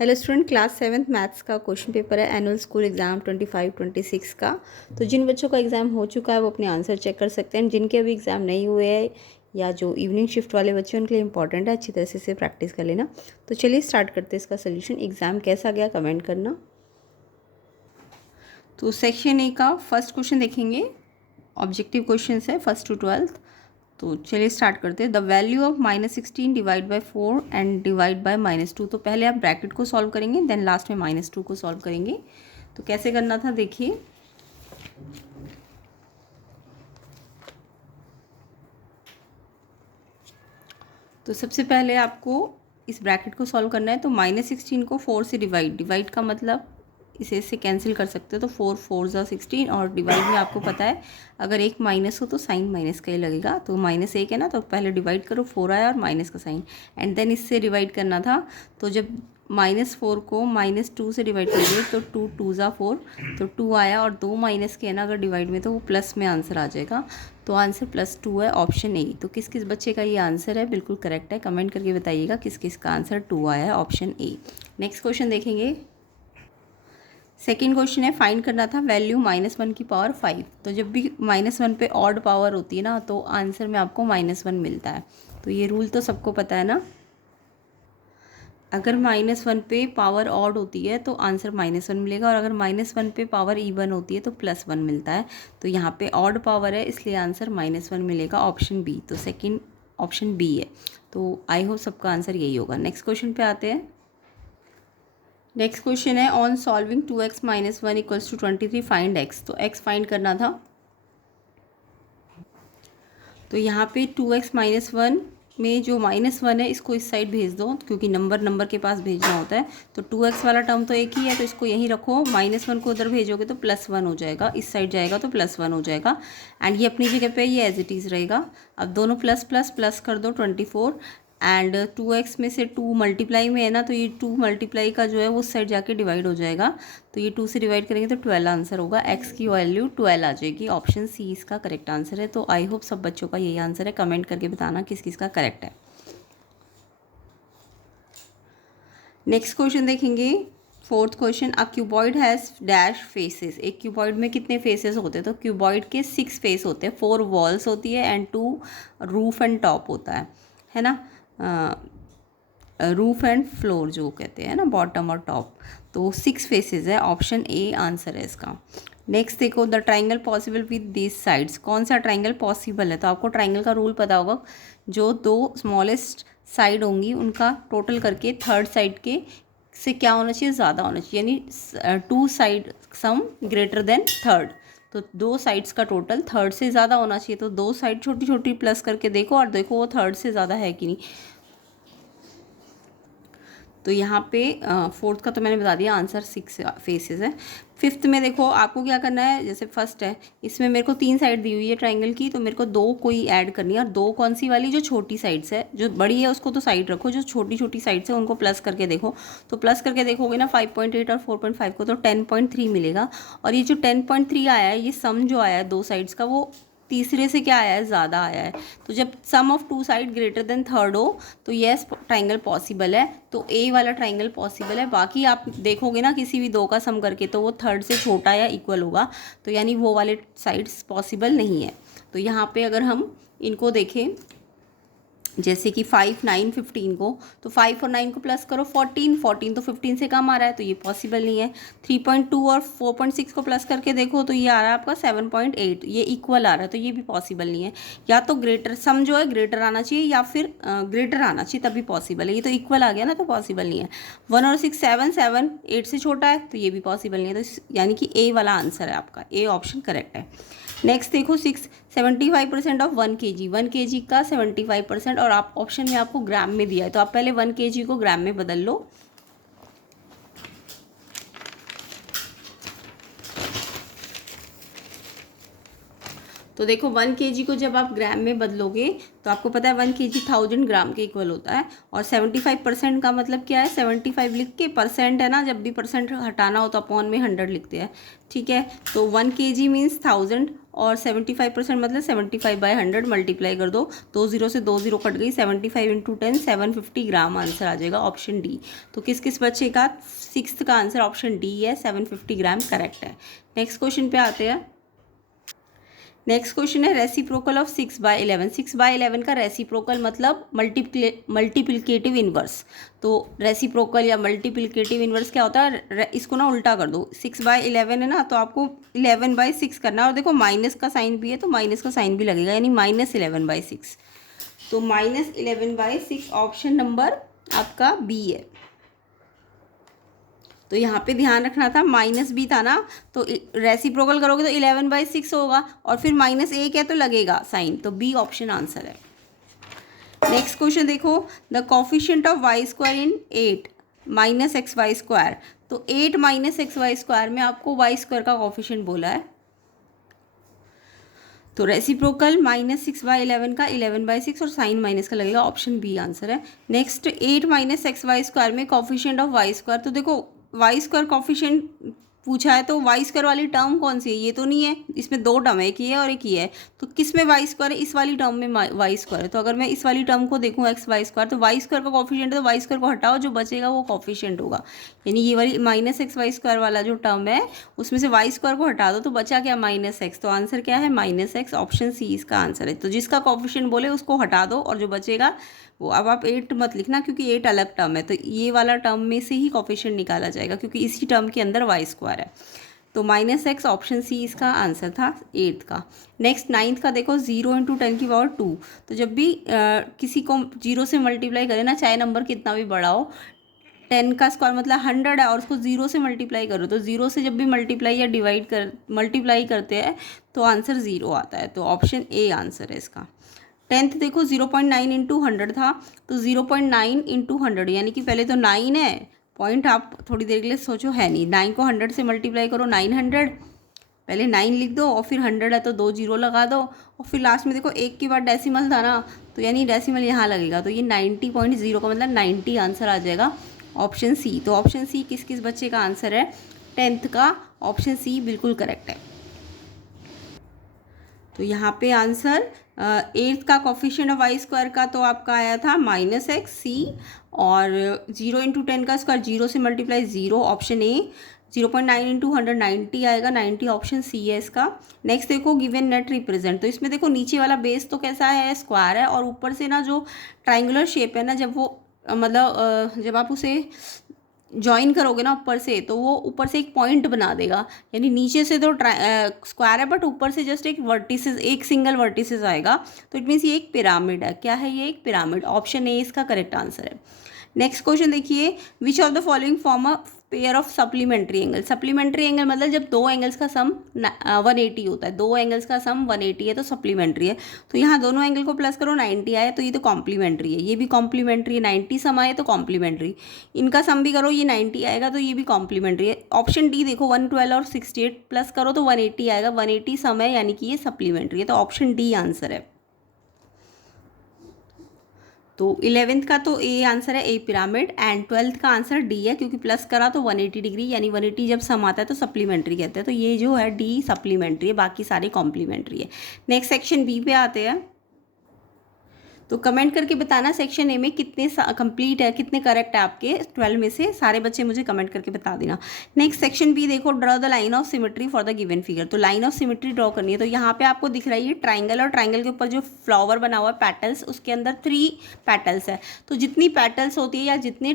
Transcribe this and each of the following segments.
Hello student, class 7th maths का question paper है annual school exam 25-26 का। तो जिन बच्चों का एग्ज़ाम हो चुका है वो अपने आंसर चेक कर सकते हैं। जिनके अभी एग्ज़ाम नहीं हुए हैं या जो इवनिंग शिफ्ट वाले बच्चे हैं उनके लिए इंपॉर्टेंट है, अच्छी तरह से इसे प्रैक्टिस कर लेना। तो चलिए स्टार्ट करते हैं इसका सोल्यूशन। एग्ज़ाम कैसा गया कमेंट करना। तो सेक्शन ए का फर्स्ट क्वेश्चन देखेंगे, ऑब्जेक्टिव क्वेश्चन है 1st to 12th। तो चलिए स्टार्ट करते हैं। The value of -16 divide by 4 and divide by -2। तो पहले आप ब्रैकेट को सॉल्व करेंगे, देन लास्ट में -2 को सॉल्व करेंगे। तो कैसे करना था देखिए। तो सबसे पहले आपको इस ब्रैकेट को सॉल्व करना है। तो -16 को 4 से डिवाइड का मतलब इसे इससे कैंसिल कर सकते हो। तो 4 4 ज़ा 16 और डिवाइड में आपको पता है अगर एक माइनस हो तो साइन माइनस का ही लगेगा। तो -1 है ना, तो पहले डिवाइड करो, 4 आया और माइनस का साइन, एंड देन इससे डिवाइड करना था। तो जब -4 को -2 से डिवाइड करोगे तो 2 2 ज़ा 4, तो 2 आया और 2 माइनस के है ना अगर डिवाइड में तो वो प्लस में आंसर आ जाएगा। तो आंसर +2 है, ऑप्शन ए। तो किस किस बच्चे का ये आंसर है बिल्कुल करेक्ट है, कमेंट करके बताइएगा किस किस का आंसर 2 आया है, ऑप्शन ए। नेक्स्ट क्वेश्चन देखेंगे। सेकेंड क्वेश्चन है, फाइंड करना था वैल्यू -1 की पावर 5। तो जब भी -1 पे ऑड पावर होती है ना तो आंसर में आपको -1 मिलता है। तो ये रूल तो सबको पता है ना, अगर -1 पे पावर ऑड होती है तो आंसर -1 मिलेगा, और अगर -1 पे पावर इवन होती है तो +1 मिलता है। तो यहाँ पे ऑड पावर है इसलिए आंसर -1 मिलेगा, ऑप्शन बी। तो सेकंड ऑप्शन बी है। तो आई होप सबका आंसर यही होगा। नेक्स्ट क्वेश्चन पे आते हैं। नेक्स्ट क्वेश्चन है, on solving 2x - 1 = 23 find x। तो x फाइंड करना था। तो यहाँ पे 2x - 1 में जो -1 है इसको इस साइड भेज दो, क्योंकि नंबर के पास भेजना होता है। तो 2x वाला टर्म तो एक ही है तो इसको यहीं रखो, -1 को उधर भेजोगे तो +1 हो जाएगा, इस साइड जाएगा तो +1 हो जाएगा, एंड ये अपनी जगह पे ये एज इट इज़ रहेगा। अब दोनों प्लस प्लस प्लस कर दो 24, एंड 2x में से 2 मल्टीप्लाई में है ना, तो ये 2 मल्टीप्लाई का जो है वो उस साइड जाके डिवाइड हो जाएगा। तो ये 2 से डिवाइड करेंगे तो 12 आंसर होगा, x की वैल्यू 12 आ जाएगी, ऑप्शन सी इसका करेक्ट आंसर है। तो आई होप सब बच्चों का यही आंसर है, कमेंट करके बताना किस किस का करेक्ट है। नेक्स्ट क्वेश्चन देखेंगे, fourth question. A cuboid has dash faces. एक क्यूबॉइड में कितने फेसेस होते हैं? तो क्यूबॉइड के 6 फेस होते हैं, 4 वॉल्स होती है एंड 2 रूफ एंड टॉप होता है ना, रूफ एंड फ्लोर जो कहते हैं ना, बॉटम और टॉप। तो 6 फेसेस है, ऑप्शन ए आंसर है इसका। नेक्स्ट देखो, the triangle possible with this sides. कौन सा ट्राइंगल पॉसिबल है? तो आपको ट्राइंगल का रूल पता होगा, जो 2 स्मॉलेस्ट साइड होंगी उनका टोटल करके थर्ड साइड के से क्या होना चाहिए, ज़्यादा होना चाहिए, यानी 2 साइड सम ग्रेटर देन थर्ड। तो 2 साइड्स का टोटल थर्ड से ज़्यादा होना चाहिए। तो 2 साइड छोटी छोटी प्लस करके देखो और देखो वो थर्ड से ज़्यादा है कि नहीं। तो यहाँ पे फोर्थ का तो मैंने बता दिया, आंसर 6 फेसेस है। फिफ्थ में देखो आपको क्या करना है, जैसे फर्स्ट है इसमें मेरे को 3 साइड दी हुई है ट्राइंगल की, तो मेरे को 2 कोई ऐड करनी है, और 2 कौन सी वाली, जो छोटी साइड्स है, जो बड़ी है उसको तो साइड रखो, जो छोटी छोटी साइड्स है उनको प्लस करके देखो। तो प्लस करके देखोगे ना 5.8 और 4.5 को, तो 10.3 मिलेगा। और ये जो 10.3 आया है, ये सम जो आया है 2 साइड्स का, वो तीसरे से क्या आया है, ज़्यादा आया है। तो जब sum of 2 side greater than third हो तो यस ट्राइंगल पॉसिबल है। तो ए वाला ट्राइंगल पॉसिबल है। बाकी आप देखोगे ना किसी भी 2 का सम करके तो वो थर्ड से छोटा या इक्वल होगा, तो यानी वो वाले साइड्स पॉसिबल नहीं है। तो यहाँ पे अगर हम इनको देखें, जैसे कि 5 9 15 को, तो 5 और 9 को प्लस करो 14, 14 तो 15 से कम आ रहा है, तो ये पॉसिबल नहीं है। 3.2 और 4.6 को प्लस करके देखो तो ये आ रहा है आपका 7.8, ये इक्वल आ रहा है, तो ये भी पॉसिबल नहीं है। या तो ग्रेटर सम जो है ग्रेटर आना चाहिए, या फिर ग्रेटर आना चाहिए तभी पॉसिबल है। ये तो इक्वल आ गया ना, तो पॉसिबल नहीं है। 1 और 6 7 7 8 से छोटा है, तो ये भी पॉसिबल नहीं है। तो यानी कि ए वाला आंसर है आपका, ए ऑप्शन करेक्ट है। नेक्स्ट देखो 6 75% ऑफ 1 kg, 1 kg का 75%, और आप ऑप्शन में आपको ग्राम में दिया है, तो आप पहले 1 kg को ग्राम में बदल लो। तो देखो 1 kg को जब आप ग्राम में बदलोगे तो आपको पता है 1 kg 1000 ग्राम के इक्वल होता है। और 75% का मतलब क्या है, 75 लिख के, परसेंट है ना, जब भी परसेंट हटाना हो तो अपॉन में 100 लिखते हैं, ठीक है। तो 1 kg मीन्स 1000, और 75% मतलब 75/100 मल्टीप्लाई कर दो, 2 0 से 2 0 कट गई, 75 × 10 750 ग्राम आंसर आ जाएगा ऑप्शन डी। तो किस किस बचेगा, सिक्स्थ का आंसर ऑप्शन डी है, 750 ग्राम करेक्ट है। नेक्स्ट क्वेश्चन पे आते हैं। नेक्स्ट क्वेश्चन है रेसिप्रोकल ऑफ 6/11। 6/11 का रेसिप्रोकल मतलब मल्टीप्लिकेटिव इन्वर्स। तो रेसिप्रोकल या मल्टीप्लिकेटिव इन्वर्स क्या होता है, इसको ना उल्टा कर दो। 6/11 है ना, तो आपको 11/6 करना है, और देखो माइनस का साइन भी है तो माइनस का साइन भी लगेगा, यानी -11/6। तो -11/6 ऑप्शन नंबर आपका बी है। तो यहाँ पे ध्यान रखना था, माइनस भी था ना, तो रेसिप्रोकल करोगे तो 11/6 होगा, और फिर -1 है तो लगेगा साइन, तो बी ऑप्शन आंसर है। नेक्स्ट क्वेश्चन देखो, the coefficient of y² in 8 - xy²। तो 8 - xy² में आपको y² का कॉफिशिएंट बोला है, तो रेसिप्रोकल -6/11 का 11/6 और साइन माइनस का लगेगा, ऑप्शन बी आंसर है। नेक्स्ट 8 - xy² में कॉफिशिएंट ऑफ y²। तो देखो y² कॉफिशिएंट पूछा है, तो y² वाली टर्म कौन सी है, ये तो नहीं है, इसमें दो टर्म है, एक ये है और एक ये है, तो किस में y² है, इस वाली टर्म में y² है। तो अगर मैं इस वाली टर्म को देखूँ xy², तो y² का कॉफिशिएंट है, तो y² को हटाओ, जो बचेगा वो कॉफिशिएंट होगा, यानी ये वाली -xy² वाला जो टर्म है उसमें से y² को हटा दो, तो बचा क्या, -x। तो आंसर क्या है, -x, ऑप्शन सी इसका आंसर है। तो जिसका कॉफिशिएंट बोले उसको हटा दो, और जो बचेगा वो, अब आप 8 मत लिखना क्योंकि 8 अलग टर्म है, तो ये वाला टर्म में से ही कॉफिशिएंट निकाला जाएगा क्योंकि इसी टर्म के अंदर y² है। तो -x ऑप्शन सी इसका आंसर था 8th का। नेक्स्ट 9th का देखो, 0 × 10⁻²। तो जब भी किसी को 0 से मल्टीप्लाई करें ना, चाहे नंबर कितना भी बड़ा हो, 10 का स्क्वायर मतलब 100 है और उसको 0 से मल्टीप्लाई करो, तो 0 से जब भी मल्टीप्लाई या मल्टीप्लाई करते हैं तो आंसर 0 आता है, तो ऑप्शन ए आंसर है इसका। 10th देखो, 0.9 × 100 था, तो 0.9 × 100 यानी कि पहले तो 9 है, पॉइंट आप थोड़ी देर के लिए सोचो है नहीं, 9 को 100 से मल्टीप्लाई करो, 900, पहले 9 लिख दो और फिर 100 है तो 2 0 लगा दो, और फिर लास्ट में देखो 1 के बाद डेसिमल था ना, तो यानी डेसिमल यहाँ लगेगा, तो ये 90.0 का मतलब 90 आंसर आ जाएगा, ऑप्शन सी। तो ऑप्शन सी किस किस बच्चे का आंसर है, 10th का, ऑप्शन सी बिल्कुल करेक्ट है। तो यहाँ पे आंसर 8th का कॉफिशिएंट ऑफ y² का तो आपका आया था -x, सी, और 0 × 10 का स्क्वायर 0 से मल्टीप्लाई 0, ऑप्शन ए। 0.9 × 100 90 आएगा, 90 ऑप्शन सी है इसका। नेक्स्ट देखो, गिवन नेट रिप्रेजेंट। तो इसमें देखो नीचे वाला बेस तो कैसा है, स्क्वायर है, और ऊपर से ना जो ट्राइंगुलर शेप है ना, जब वो मतलब जब आप उसे ज्वाइन करोगे ना ऊपर से, तो वो ऊपर से एक पॉइंट बना देगा, यानी नीचे से तो स्क्वायर है बट ऊपर से जस्ट एक वर्टिसेस, एक सिंगल वर्टिसेस आएगा, तो इट मीन्स ये एक पिरामिड है। क्या है ये, एक पिरामिड, ऑप्शन ए इसका करेक्ट आंसर है। नेक्स्ट क्वेश्चन देखिए, which of the following form a pair of supplementary angle. Supplementary angle मतलब जब दो एंगल्स का सम 180 होता है, दो एंगल्स का सम 180 है तो सप्लीमेंट्री है। तो यहाँ दोनों एंगल को प्लस करो, 90 आए तो ये तो कॉम्प्लीमेंट्री है, ये भी कॉम्प्लीमेंट्री है, 90 सम आए तो कॉम्प्लीमेंट्री, इनका सम भी करो, ये 90 आएगा तो ये भी कॉम्प्लीमेंट्री है। ऑप्शन डी देखो, 112 और 68 प्लस करो तो 180 आएगा, 180 सम है यानी कि ये सप्लीमेंट्री है, तो ऑप्शन डी आंसर है। तो 11th का तो ए आंसर है, ए पिरामिड, एंड 12th का आंसर डी है, क्योंकि प्लस करा तो 180 डिग्री, यानी 180 जब सम आता है तो सप्लीमेंट्री कहते हैं, तो ये जो है डी सप्लीमेंट्री है, बाकी सारे कॉम्प्लीमेंट्री है। नेक्स्ट सेक्शन बी पे आते हैं। तो कमेंट करके बताना सेक्शन ए में कितने कंप्लीट है, कितने करेक्ट है आपके 12 में से, सारे बच्चे मुझे कमेंट करके बता देना। नेक्स्ट सेक्शन बी देखो, draw the line of symmetry for the given figure. तो लाइन ऑफ सिमेट्री ड्रॉ करनी है, तो यहाँ पे आपको दिख रहा है ये ट्राइंगल, और ट्राइंगल के ऊपर जो फ्लावर बना हुआ है पेटल्स, उसके अंदर 3 पेटल्स है। तो जितनी पेटल्स होती है या जितने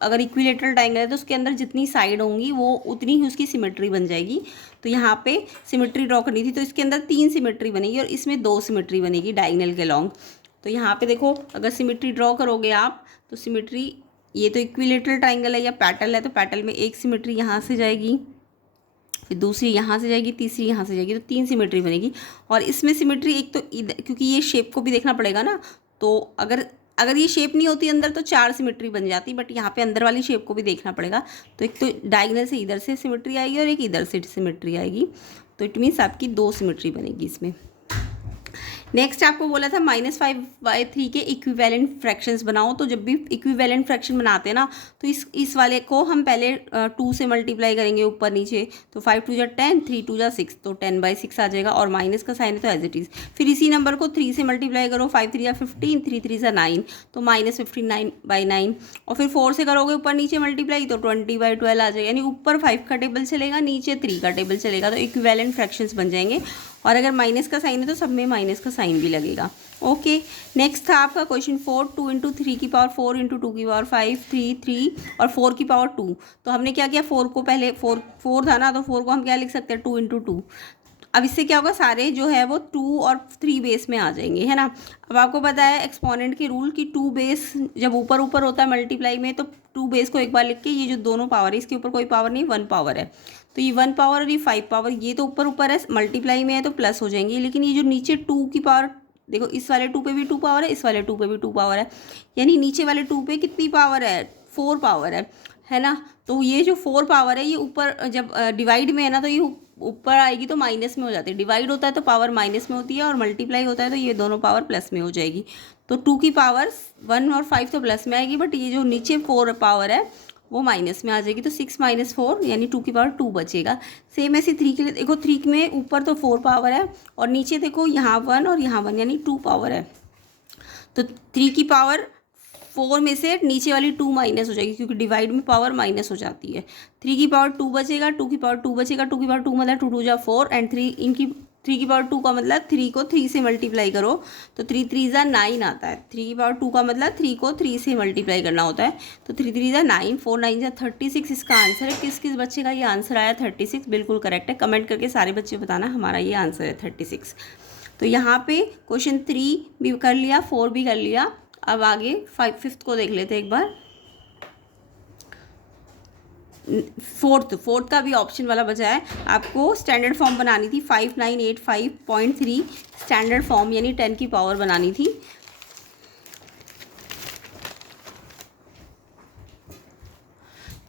अगर इक्विलेटरल ट्राइंगल है तो उसके अंदर जितनी साइड होंगी वो उतनी ही उसकी सिमेट्री बन जाएगी। तो यहाँ पे सिमेट्री ड्रॉ करनी थी, तो इसके अंदर 3 सिमेट्री बनेगी और इसमें 2 सिमेट्री बनेगी डायगोनल के लॉन्ग। तो यहाँ पे देखो, अगर सिमेट्री ड्रॉ करोगे आप तो सिमेट्री, ये तो इक्विलेटरल ट्राइंगल है या पैटल है, तो पैटल में एक सिमेट्री यहाँ से जाएगी, फिर दूसरी यहाँ से जाएगी, तीसरी यहाँ से जाएगी, तो 3 सिमेट्री बनेगी। और इसमें सिमेट्री एक तो क्योंकि ये शेप को भी देखना पड़ेगा ना, तो अगर ये शेप नहीं होती अंदर तो 4 सिमेट्री बन जाती, बट यहाँ पे अंदर वाली शेप को भी देखना पड़ेगा। तो एक तो डायगोनल से इधर से सिमेट्री आएगी और एक इधर से सिमेट्री आएगी, तो इट मीन्स आपकी 2 सिमेट्री बनेगी इसमें। नेक्स्ट आपको बोला था -5/3 के इक्विवेलेंट फ्रैक्शंस बनाओ। तो जब भी इक्विवेलेंट फ्रैक्शन बनाते हैं ना, तो इस वाले को हम पहले 2 से मल्टीप्लाई करेंगे ऊपर नीचे। तो 5 2 जा 10, 3 2 जा 6, तो 10/6 आ जाएगा, और माइनस का साइन है तो एज इट इज़। फिर इसी नंबर को 3 से मल्टीप्लाई करो, 5 3 जा 15, 3 3 जा 9, तो -59/9। और फिर 4 से करोगे ऊपर नीचे मल्टीप्लाई, तो 20/12 आ जाएगा। यानी ऊपर 5 का टेबल चलेगा, नीचे 3 का टेबल चलेगा, तो इक्विवेलेंट फ्रैक्शंस बन जाएंगे। और अगर माइनस का साइन है तो सब में माइनस का साइन भी लगेगा। ओके, नेक्स्ट था आपका क्वेश्चन 4, 2 × 3 की पावर 4 × 2 की पावर 5, 3 और 4 की पावर 2। तो हमने क्या किया, 4 को पहले 4 था ना, तो 4 को हम क्या लिख सकते हैं, 2 × 2। अब इससे क्या होगा, सारे जो है वो 2 और 3 बेस में आ जाएंगे, है ना। अब आपको पता है एक्सपोनेंट के रूल की 2 बेस जब ऊपर ऊपर होता है मल्टीप्लाई में, तो 2 बेस को एक बार लिख के, ये जो दोनों पावर है इसके ऊपर कोई पावर नहीं, 1 पावर है, तो ये 1 पावर और ये 5 पावर, ये तो ऊपर ऊपर है, मल्टीप्लाई में है तो प्लस हो जाएंगी। लेकिन ये जो नीचे 2 की पावर, देखो इस वाले 2 पे भी 2 पावर है, इस वाले 2 पे भी 2 पावर है, यानी नीचे वाले 2 पे कितनी पावर है, 4 पावर है ना। तो ये जो 4 पावर है, ये ऊपर जब डिवाइड में है ना, तो ये ऊपर आएगी तो माइनस में हो जाती है। डिवाइड होता है तो पावर माइनस में होती है, और मल्टीप्लाई होता है तो ये दोनों पावर प्लस में हो जाएगी। तो 2 की पावर 1 और 5 तो प्लस में आएगी, बट ये जो नीचे 4 पावर है वो माइनस में आ जाएगी। तो 6 - 4 यानी 2 की पावर 2 बचेगा। सेम ऐसे 3 के लिए देखो, 3 में ऊपर तो 4 पावर है, और नीचे देखो यहाँ 1 और यहाँ 1, यानी 2 पावर है। तो 3 की पावर 4 में से नीचे वाली 2 माइनस हो जाएगी, क्योंकि डिवाइड में पावर माइनस हो जाती है। 3 की पावर 2 बचेगा, 2 की पावर 2 बचेगा, 2 की पावर 2 मतलब 2 2 जा 4, एंड 3 की पावर 2 का मतलब 3 को 3 से मल्टीप्लाई करो, तो 3 3 जा 9 आता है। 3 की पावर 2 का मतलब 3 को 3 से मल्टीप्लाई करना होता है, तो 3 3 जा 9, 4 9 जा 36 इसका आंसर है। किस किस बच्चे का ये आंसर आया 36? बिल्कुल करेक्ट है। कमेंट करके सारे बच्चे बताना हमारा ये आंसर है 36। तो यहाँ पे क्वेश्चन 3 भी कर लिया, 4 भी कर लिया। अब आगे 5th को देख लेते हैं एक बार। फोर्थ का भी ऑप्शन वाला बचा है। आपको स्टैंडर्ड फॉर्म बनानी थी 5985.3 स्टैंडर्ड फॉर्म, यानी 10 की पावर बनानी थी।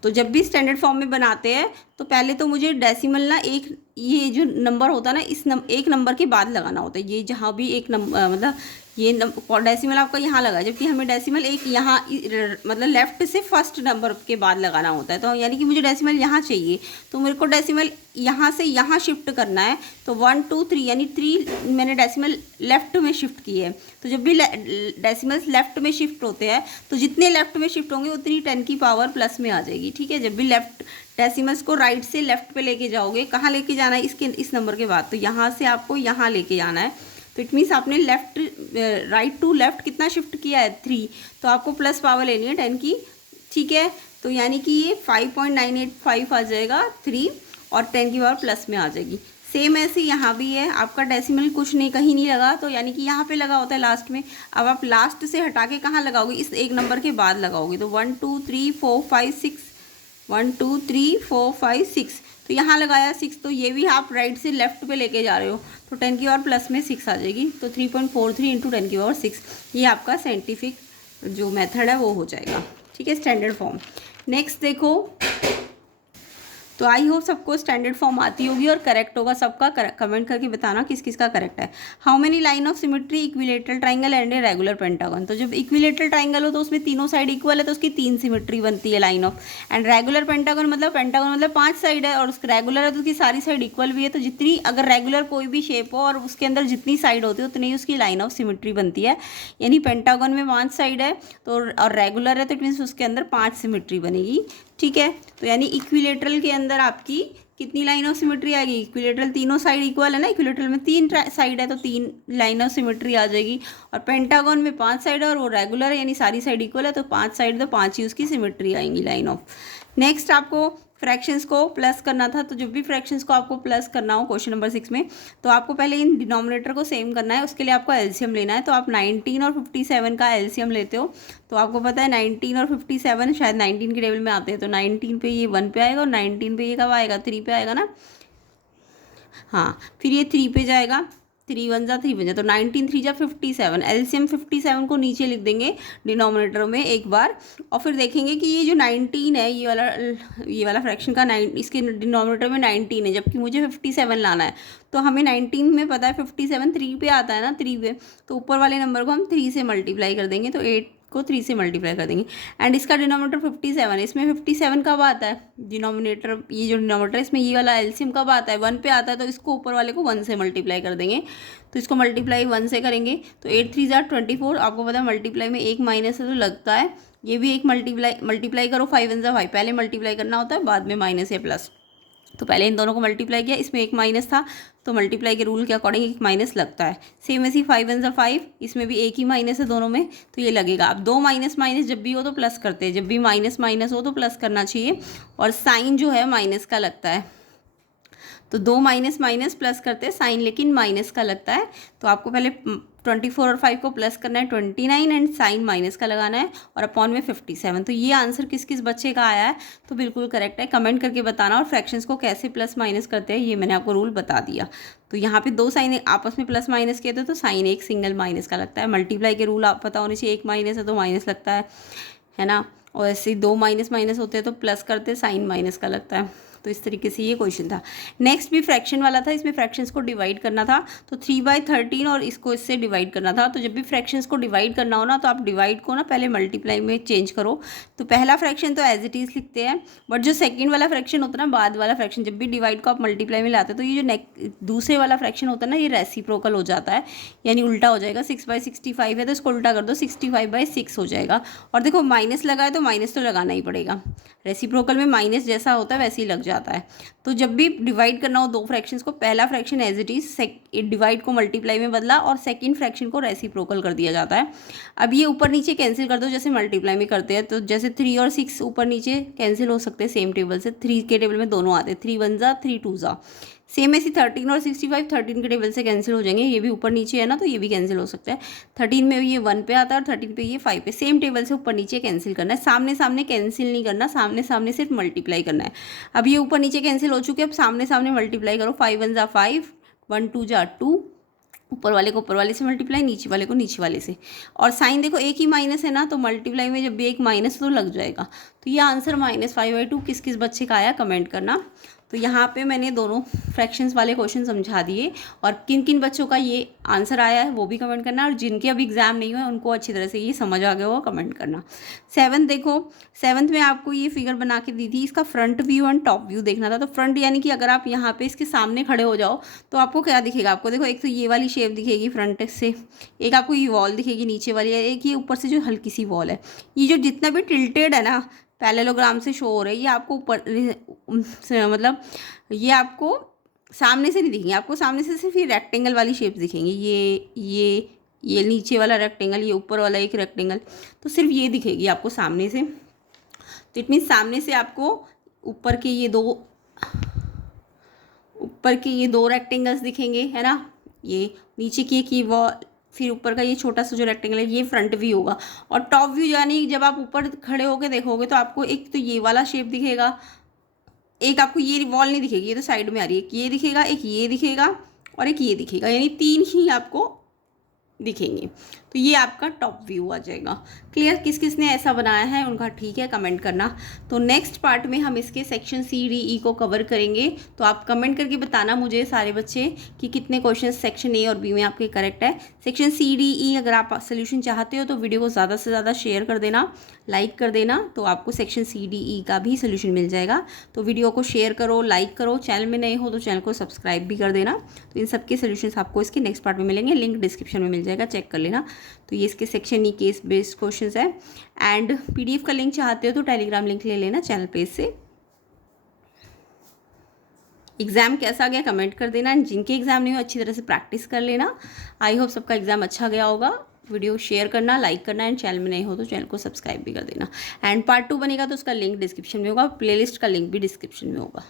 तो जब भी स्टैंडर्ड फॉर्म में बनाते हैं तो पहले तो मुझे डेसिमल ना, एक ये जो नंबर होता है ना, एक नंबर के बाद लगाना होता है। ये जहाँ भी एक नंबर, मतलब ये डेसिमल आपका यहाँ लगा, जबकि हमें डेसिमल एक यहाँ मतलब लेफ्ट से फर्स्ट नंबर के बाद लगाना होता है। तो यानी कि मुझे डेसिमल यहाँ चाहिए, तो मेरे को डेसिमल यहाँ से यहाँ शिफ्ट करना है। तो 1 2 3 यानी 3 मैंने डेसिमल लेफ्ट में शिफ्ट की है। तो जब भी डेसिमल्स लेफ्ट में शिफ्ट होते हैं, तो जितने लेफ्ट में शिफ्ट होंगे उतनी 10 की पावर प्लस में आ जाएगी। ठीक है, जब भी लेफ्ट डेसिमल्स को राइट से लेफ्ट पे लेके जाओगे, कहाँ लेके जाना है, इस नंबर के बाद, तो यहाँ से आपको यहाँ लेके जाना है। तो इट मीन्स आपने राइट टू लेफ्ट कितना शिफ्ट किया है, 3, तो आपको प्लस पावर लेनी है 10 की। ठीक है, तो यानी कि ये 5.985 आ जाएगा 3, और 10 की पावर प्लस में आ जाएगी। सेम ऐसे यहाँ भी है, आपका डेसिमल कुछ नहीं, कहीं नहीं लगा, तो यानी कि यहाँ पे लगा होता है लास्ट में। अब आप लास्ट से हटा के कहाँ लगाओगे, इस एक नंबर के बाद लगाओगे। तो 1 2 3 4 5 6, 1 2 3 4 5 6, तो यहाँ लगाया 6, तो ये भी आप राइट से लेफ्ट पे लेके जा रहे हो, तो 10 की पावर प्लस में 6 आ जाएगी। तो 3.43 इंटू 10 की पावर 6, ये आपका साइंटिफिक जो मेथड है वो हो जाएगा। ठीक है, स्टैंडर्ड फॉर्म। नेक्स्ट देखो, तो आई होप सबको स्टैंडर्ड फॉर्म आती होगी और करेक्ट होगा सबका। कमेंट करके बताना किस किस का करेक्ट है। How many line of symmetry equilateral triangle and a regular pentagon. तो जब इक्विलेटरल ट्राइंगल हो तो उसमें तीनों साइड इक्वल है, तो उसकी 3 सिमेट्री बनती है line of. And regular pentagon मतलब 5 साइड है, और उसका रेगुलर है तो उसकी सारी साइड इक्वल भी है। तो जितनी अगर रेगुलर कोई भी शेप हो और उसके अंदर जितनी साइड होती है उतनी ही उसकी लाइन ऑफ सिमेट्री बनती है। यानी पेंटागन में 5 साइड है तो, और रेगुलर है तो इट मीन्स उसके अंदर 5 सिमेट्री बनेगी। ठीक है, तो यानी इक्विलेटरल के अंदर आपकी कितनी लाइन ऑफ सिमेट्री आएगी, इक्विलेटरल तीनों साइड इक्वल है ना, इक्विलेटरल में 3 साइड है तो 3 लाइन ऑफ सिमेट्री आ जाएगी। और पेंटागन में 5 साइड है और वो रेगुलर है, यानी सारी साइड इक्वल है, तो 5 साइड तो 5 ही उसकी सिमेट्री आएंगी लाइन ऑफ। नेक्स्ट आपको फ्रैक्शंस को प्लस करना था। तो जब भी फ्रैक्शंस को आपको प्लस करना हो क्वेश्चन नंबर 6 में, तो आपको पहले इन डिनोमिनेटर को सेम करना है। उसके लिए आपको एलसीएम लेना है। तो आप 19 और 57 का एलसीएम लेते हो। तो आपको पता है 19 और 57 शायद 19 के टेबल में आते हैं, तो 19 पे ये 1 पे आएगा, और 19 पे ये कब आएगा, 3 पे आएगा ना। हाँ, फिर ये 3 पे जाएगा, 3 वन जा 3 वन जा, तो 19 3 जा 57, एलसीएम 57 को नीचे लिख देंगे डिनोमिनेटर में एक बार, और फिर देखेंगे कि ये जो 19 है ये वाला फ्रैक्शन का इसके डिनोमिनेटर में 19 है, जबकि मुझे 57 लाना है। तो हमें 19 में पता है 57 3 पे आता है ना, 3 पे, तो ऊपर वाले नंबर को हम 3 से मल्टीप्लाई कर देंगे, तो 8 को 3 से मल्टीप्लाई कर देंगे। एंड इसका डिनोमिनेटर 57 है, इसमें 57 कब आता है डिनोमिनेटर, ये जो डिनोमिनेटर है इसमें ये वाला एलसीएम कब आता है, 1 पे आता है, तो इसको ऊपर वाले को 1 से मल्टीप्लाई कर देंगे। तो इसको मल्टीप्लाई 1 से करेंगे तो 8 3 जार 24, आपको पता है मल्टीप्लाई में एक माइनस है तो लगता है, ये भी एक मल्टीप्लाई करो 5 1 जा 5, पहले मल्टीप्लाई करना होता है बाद में माइनस या प्लस, तो पहले इन दोनों को मल्टीप्लाई किया, इसमें एक माइनस था तो मल्टीप्लाई के रूल के अकॉर्डिंग एक माइनस लगता है। सेम ऐसी 5 1 जा 5, इसमें भी एक ही माइनस है दोनों में, तो ये लगेगा। अब दो माइनस माइनस जब भी हो तो प्लस करते हैं, जब भी माइनस माइनस हो तो प्लस करना चाहिए, और साइन जो है माइनस का लगता है, तो दो माइनस माइनस प्लस करते हैं साइन लेकिन माइनस का लगता है। तो आपको पहले 24 और 5 को प्लस करना है 29 एंड साइन माइनस का लगाना है, और अपॉन में 57। तो ये आंसर किस किस बच्चे का आया है, तो बिल्कुल करेक्ट है, कमेंट करके बताना। और फ्रैक्शंस को कैसे प्लस माइनस करते हैं ये मैंने आपको रूल बता दिया। तो यहाँ पे दो साइन आपस में प्लस माइनस किए थे तो साइन एक सिंगल माइनस का लगता है। मल्टीप्लाई के रूल आप पता होने चाहिए, एक माइनस है तो माइनस लगता है ना, और ऐसे दो माइनस माइनस होते हैं तो प्लस करते साइन माइनस का लगता है। तो इस तरीके से ये क्वेश्चन था। नेक्स्ट भी फ्रैक्शन वाला था, इसमें फ्रैक्शंस को डिवाइड करना था, तो 3/13 और इसको इससे डिवाइड करना था। तो जब भी फ्रैक्शंस को डिवाइड करना हो ना, तो आप डिवाइड को ना पहले मल्टीप्लाई में चेंज करो। तो पहला फ्रैक्शन तो एज इट इज़ लिखते हैं, बट जो सेकंड वाला फ्रैक्शन होता है ना, बाद वाला फ्रैक्शन, जब भी डिवाइड को आप मल्टीप्लाई में लाते हैं तो ये जो दूसरे वाला फ्रैक्शन होता है ना, ये रेसिप्रोकल हो जाता है, यानी उल्टा हो जाएगा। 6/65 है तो इसको उल्टा कर दो, 65/6 हो जाएगा। और देखो माइनस लगा है तो माइनस तो लगाना ही पड़ेगा, रेसिप्रोकल में माइनस जैसा होता है वैसे ही लग जाता है। तो जब भी डिवाइड करना हो दो फ्रैक्शंस को, पहला fraction as it is divide को मल्टीप्लाई में बदला और सेकंड फ्रैक्शन को रेसिप्रोकल कर दिया जाता है। अब ये ऊपर नीचे कैंसिल कर दो जैसे मल्टीप्लाई में करते हैं, तो जैसे 3 और 6 ऊपर नीचे कैंसिल हो सकते हैं सेम टेबल से, 3 के टेबल में दोनों आते हैं, 3 1 जा 3 2 जा। सेम ऐसी 13 और 65 13 के टेबल से कैंसिल हो जाएंगे, ये भी ऊपर नीचे है ना तो ये भी कैंसिल हो सकता है। 13 में ये 1 पे आता है और 13 पे ये 5 पे, सेम टेबल से ऊपर नीचे कैंसिल करना है। सामने सामने कैंसिल नहीं करना, सामने सामने सिर्फ मल्टीप्लाई करना है। अब ये ऊपर नीचे कैंसिल हो चुके हैं, अब सामने सामने मल्टीप्लाई करो, 5 1 जा 5, 1 2 जा 2, ऊपर वाले को ऊपर वाले से मल्टीप्लाई, नीचे वाले को नीचे वाले से। और साइन देखो एक ही माइनस है ना, तो मल्टीप्लाई में जब भी एक माइनस तो लग जाएगा। तो ये आंसर -5/2 किस किस बच्चे का आया कमेंट करना। तो यहाँ पे मैंने दोनों फ्रैक्शंस वाले क्वेश्चन समझा दिए, और किन किन बच्चों का ये आंसर आया है वो भी कमेंट करना, और जिनके अभी एग्जाम नहीं हुए उनको अच्छी तरह से ये समझ आ गया होगा कमेंट करना। 7th देखो, 7th में आपको ये फिगर बना के दी थी, इसका front view and top view देखना था। तो फ्रंट यानी कि अगर आप यहाँ पे इसके सामने खड़े हो जाओ तो आपको क्या दिखेगा, आपको देखो एक तो ये वाली शेप दिखेगी फ्रंट से, एक आपको ये वॉल दिखेगी नीचे वाली, एक ये ऊपर से जो हल्की सी वॉल है, ये जो जितना भी टिल्टेड है ना पैरेललोग्राम से शो हो रही है, ये आपको ऊपर मतलब ये आपको सामने से नहीं दिखेंगे, आपको सामने से सिर्फ ये रेक्टेंगल वाली शेप दिखेंगी, ये नीचे वाला रेक्टेंगल, ये ऊपर वाला एक रेक्टेंगल, तो सिर्फ ये दिखेगी आपको सामने से। तो इट मीन्स सामने से आपको ऊपर के ये दो रेक्टेंगल्स दिखेंगे, है ना, ये नीचे की वॉल, फिर ऊपर का ये छोटा सा जो रेक्टेंगल है, ये फ्रंट व्यू होगा। और टॉप व्यू यानी जब आप ऊपर खड़े होकर देखोगे तो आपको एक तो ये वाला शेप दिखेगा, एक आपको ये वॉल नहीं दिखेगी, ये तो साइड में आ रही है, ये दिखेगा, एक ये दिखेगा और एक ये दिखेगा, यानी 3 ही आपको दिखेंगे। तो ये आपका टॉप व्यू आ जाएगा। क्लियर, किस किस ने ऐसा बनाया है उनका ठीक है कमेंट करना। तो नेक्स्ट पार्ट में हम इसके सेक्शन CDE को कवर करेंगे, तो आप कमेंट करके बताना मुझे सारे बच्चे कि कितने क्वेश्चन सेक्शन A और B में आपके करेक्ट है। सेक्शन CDE अगर आप सोल्यूशन चाहते हो तो वीडियो को ज़्यादा से ज़्यादा शेयर कर देना, लाइक कर देना, तो आपको सेक्शन CDE का भी सोल्यूशन मिल जाएगा। तो वीडियो को शेयर करो, लाइक करो, चैनल में नए हो तो चैनल को सब्सक्राइब भी कर देना। तो इन सबके सोल्यूशंस आपको इसके नेक्स्ट पार्ट में मिलेंगे, लिंक डिस्क्रिप्शन में मिल जाएगा, चेक कर लेना। तो ये इसके section E case based questions है। एंड PDF का लिंक चाहते हो तो टेलीग्राम लिंक ले लेना चैनल पेज से। एग्ज़ाम कैसा गया कमेंट कर देना, जिनके एग्ज़ाम नहीं हो अच्छी तरह से प्रैक्टिस कर लेना। आई होप सबका एग्ज़ाम अच्छा गया होगा। वीडियो शेयर करना, लाइक करना, एंड चैनल में नहीं हो तो चैनल को सब्सक्राइब भी कर देना। एंड पार्ट 2 बनेगा तो उसका लिंक डिस्क्रिप्शन में होगा, प्लेलिस्ट का लिंक भी डिस्क्रिप्शन में होगा।